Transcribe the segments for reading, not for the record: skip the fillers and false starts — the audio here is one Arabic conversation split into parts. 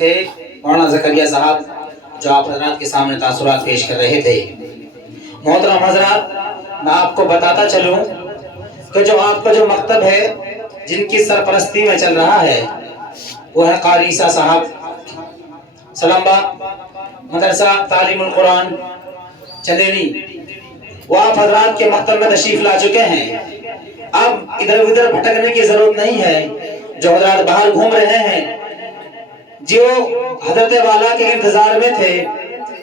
थे मौलाना ज़करिया साहब जो आप हजरात के सामने तासुरात पेश कर रहे थे। मोहतरम हजरात, मैं आपको बताता चलूं कि जो आपका जो मकतब है जिनकी सरपरस्ती में चल रहा है वो है क़ारी ईसा साहब सलम्बा मदरसा तालीमुल कुरान चंदेरी। वो आप हजरात के मकतब में तशरीफ ला चुके हैं। अब इधर उधर भटकने की जरूरत नहीं है। जो हजरात बाहर घूम रहे हैं, जो हजरत वाला के इंतजार में थे,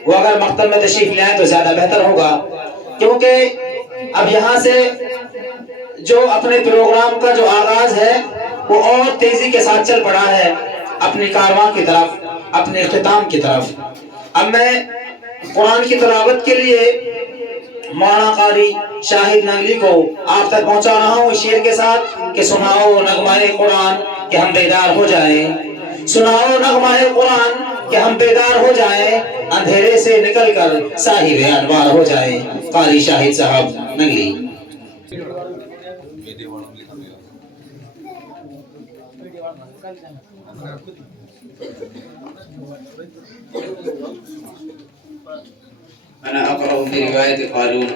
वो अगर मकतब में तशरीफ ले आए तो ज्यादा बेहतर होगा, क्योंकि अब यहाँ से जो अपने प्रोग्राम का जो आगाज है वो और तेजी के साथ चल पड़ा है अपनी कारवां की तरफ, अपने इख्तिताम की तरफ। अब मैं कुरान की तिलावत के लिए मौलाना क़ारी शाहिद नगरी को आप तक पहुंचा रहा हूँ शेर के साथ कि सुनाओ नगमाए कुरान कि हम बेदार हो जाएं, सुनाओ नगमाए कुरान कि हम बेदार हो जाएं, अंधेरे से निकलकर साहिब अनवार हो जाएं। क़ारी शाहिद साहब नगरी। أنا أقرأ في رواية قالون.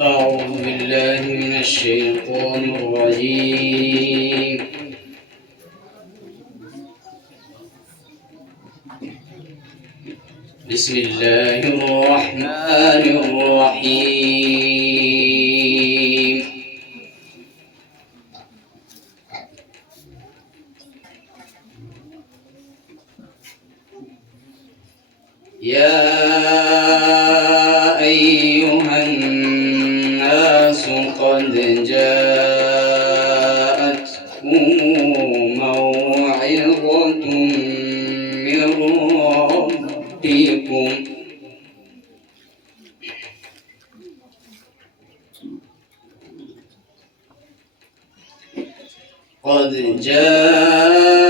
أعوذ بالله من الشيطان الرجيم. بسم الله الرحمن الرحيم. يا أيها الناس قد جاءتكم موعظة من ربكم قد جاءتكم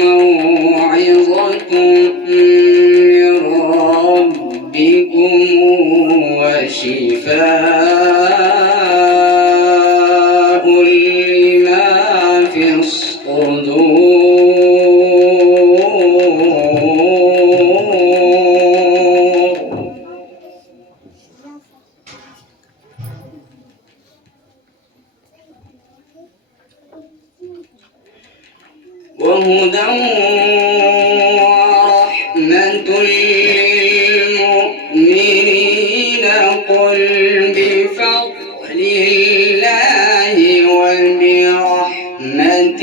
موعظة من ربكم وشفاء لما في الصدور. وهدى ورحمة للمؤمنين. قل بفضل الله وبرحمته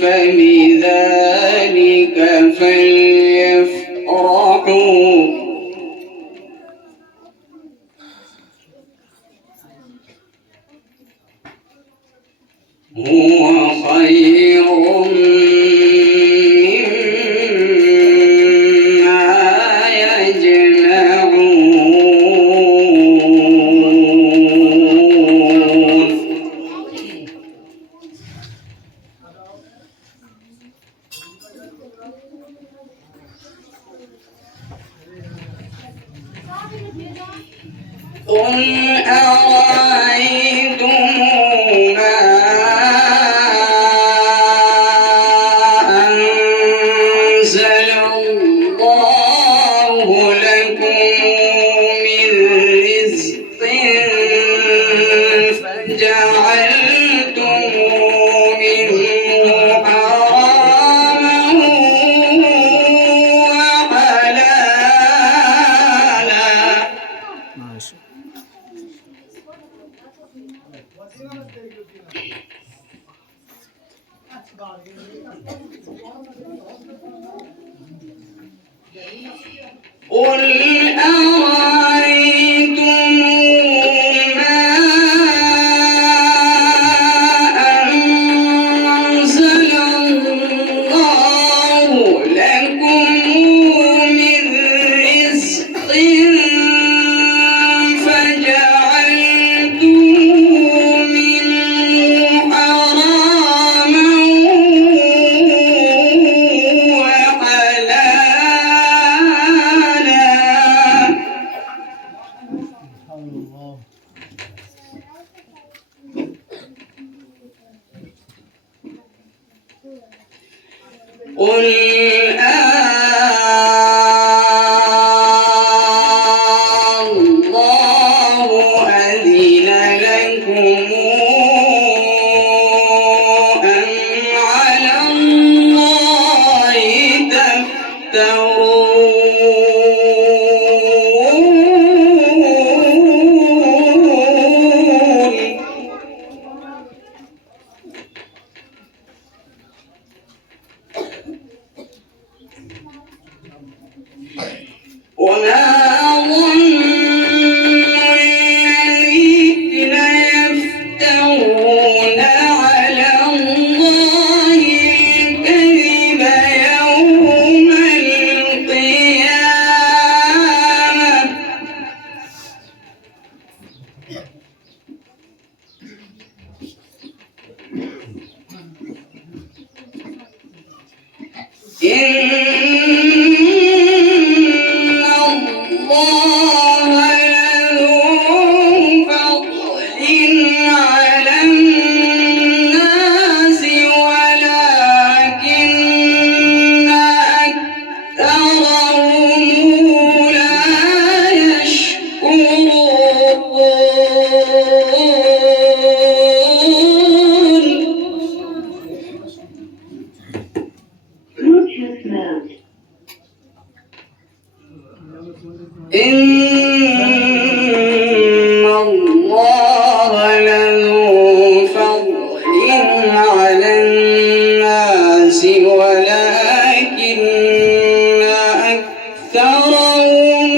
فبذلك فليفرحوا هو خير مما يجمعون. قل أرأيتم ما أنزل الله لكم من رزق فجعلتم منه حراما وحلالا. قل أرأيتم ما أنزل الله لكم من رزق فجعلتم منه حراما وحلالا. قل الله أذن لكم أم على الله تفترون وما ظن الذين يفترون على الله الكذب يوم القيامة إن الله لذو فضل على الناس ولكن أكثرهم لا يشكرون إن الله لذو فضل على الناس ولكن أكثرهم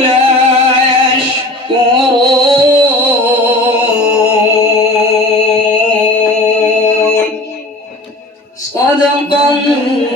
لا يشكرون صدق الله